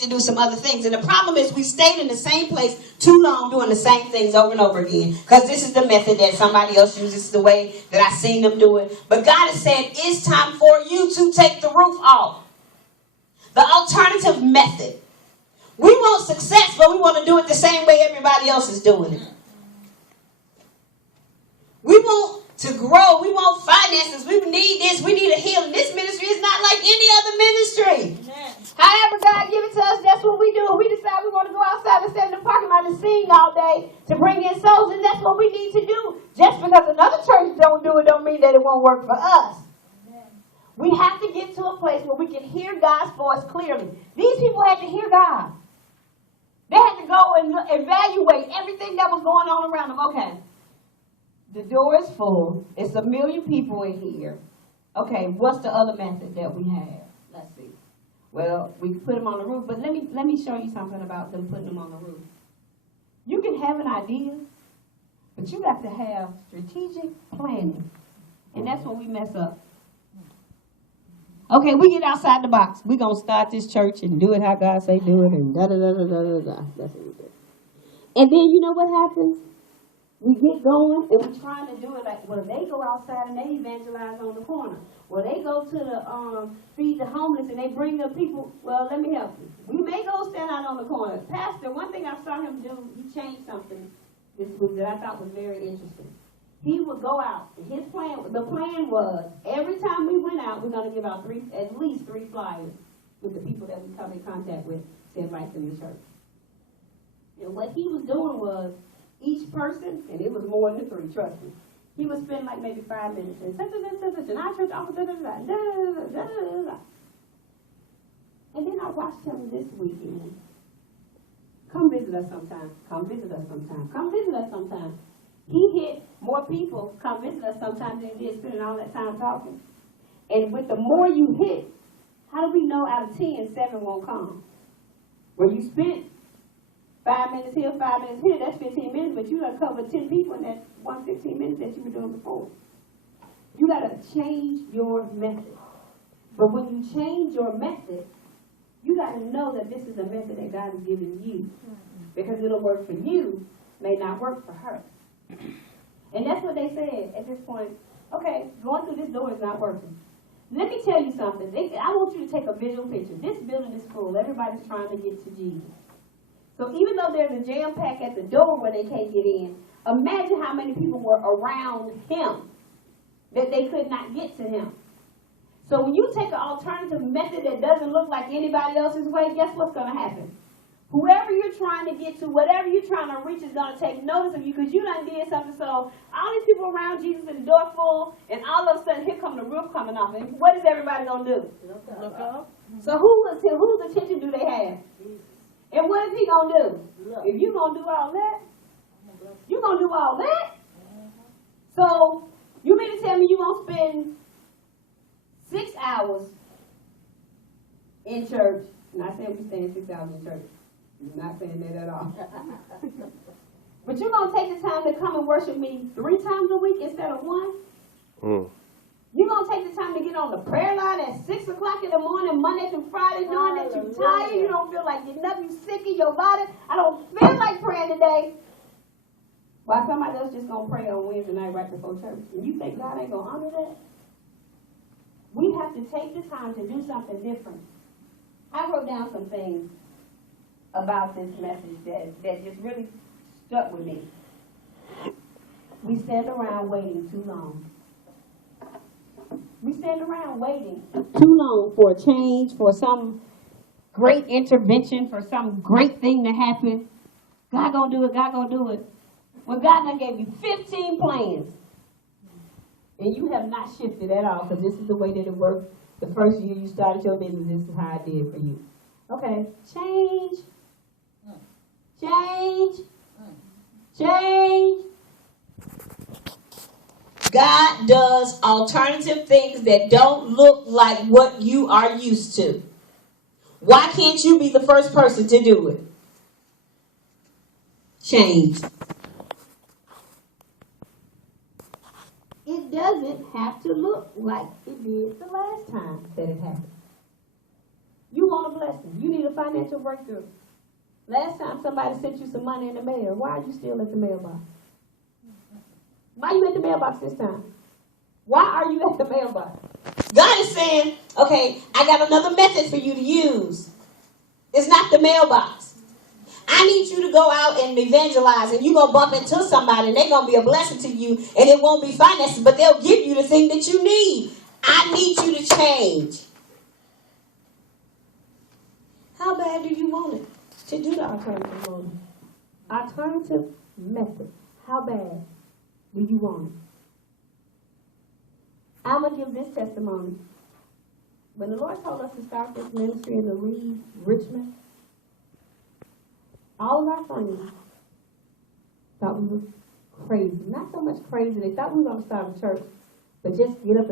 to do some other things. And the problem is we stayed in the same place too long doing the same things over and over again. Because this is the method that somebody else uses. This is the way that I seen them do it. But God is saying it's time for you to take the roof off. The alternative method. We want success, but we want to do it the same way everybody else is doing it. We want to grow. We want finances. We need this. We need a healing. This ministry is not like any other ministry. Amen. However God give it to us, that's what we do. We decide we want to go outside and stand in the parking lot and sing all day to bring in souls, and that's what we need to do. Just because another church don't do it don't mean that it won't work for us. Amen. We have to get to a place where we can hear God's voice clearly. These people had to hear God. They had to go and evaluate everything that was going on around them. Okay. The door is full. It's 1 million people in here. Okay, what's the other method that we have? Let's see. Well, we can put them on the roof, but let me show you something about them putting them on the roof. You can have an idea, but you got to have strategic planning. And that's when we mess up. Okay, we get outside the box. We're going to start this church and do it how God say do it and da-da-da-da-da-da-da. That's what we do. And then you know what happens? We get going, and we're trying to do it like, well, they go outside and they evangelize on the corner. Well, they go to the feed the homeless, and they bring up people. Well, let me help you. We may go stand out on the corner. Pastor, one thing I saw him do, he changed something that I thought was very interesting. He would go out, and the plan was, every time we went out, we're going to give out at least three flyers with the people that we come in contact with to invite them to church. And what he was doing was, each person, and it was more than three, trust me, he would spend like maybe 5 minutes and our church office, and then I watched him this weekend. Come visit us sometime. Come visit us sometime. Come visit us sometime. He hit more people come visit us sometime than he did spending all that time talking. And with the more you hit, how do we know out of 10, 7 won't come? Where you spent 5 minutes here, 5 minutes here, that's 15 minutes, but you got to cover 10 people in that 15 minutes that you were doing before. You got to change your method. But when you change your method, you got to know that this is a method that God has given you. Because it'll work for you, may not work for her. And that's what they said at this point. Okay, going through this door is not working. Let me tell you something. I want you to take a visual picture. This building is full. Everybody's trying to get to Jesus. So even though there's a jam pack at the door where they can't get in, imagine how many people were around him that they could not get to him. So when you take an alternative method that doesn't look like anybody else's way, guess what's going to happen? Whoever you're trying to get to, whatever you're trying to reach is going to take notice of you because you done did something. So all these people around Jesus and the door full, and all of a sudden here come the roof coming off. And what is everybody going to do? Look up. So whose attention do they have? And what is he going to do? If you're going to do all that, you're going to do all that? So you mean to tell me you're going to spend 6 hours in church? Not saying we spend 6 hours in church. I'm not saying that at all. But you're going to take the time to come and worship me 3 times a week instead of 1? You're going to take the time to get on the prayer line at 6 o'clock in the morning, Monday through Friday, knowing that you're tired, you don't feel like getting up, you're sick in your body. I don't feel like praying today. Why somebody else just going to pray on Wednesday night right before church? And you think God ain't going to honor that? We have to take the time to do something different. I wrote down some things about this message that just really stuck with me. We stand around waiting too long. We stand around waiting too long for a change, for some great intervention, for some great thing to happen. God gonna do it, God gonna do it. When God done gave you 15 plans, and you have not shifted at all, because this is the way that it worked the first year you started your business, this is how I did for you. Okay, change. Change. Change. God does alternative things that don't look like what you are used to. Why can't you be the first person to do it? Change. It doesn't have to look like it did the last time that it happened. You want a blessing. You need a financial breakthrough. Last time somebody sent you some money in the mail, why are you still at the mailbox? Why are you at the mailbox this time? Why are you at the mailbox? God is saying, okay, I got another method for you to use. It's not the mailbox. I need you to go out and evangelize, and you're going to bump into somebody, and they're going to be a blessing to you, and it won't be finances, but they'll give you the thing that you need. I need you to change. How bad do you want it to do the alternative mode? Alternative method. How bad do you want it? I'm going to give this testimony. When the Lord told us to start this ministry and to leave Richmond, all of our friends thought we were crazy. Not so much crazy. They thought we were going to start a church, but just get up and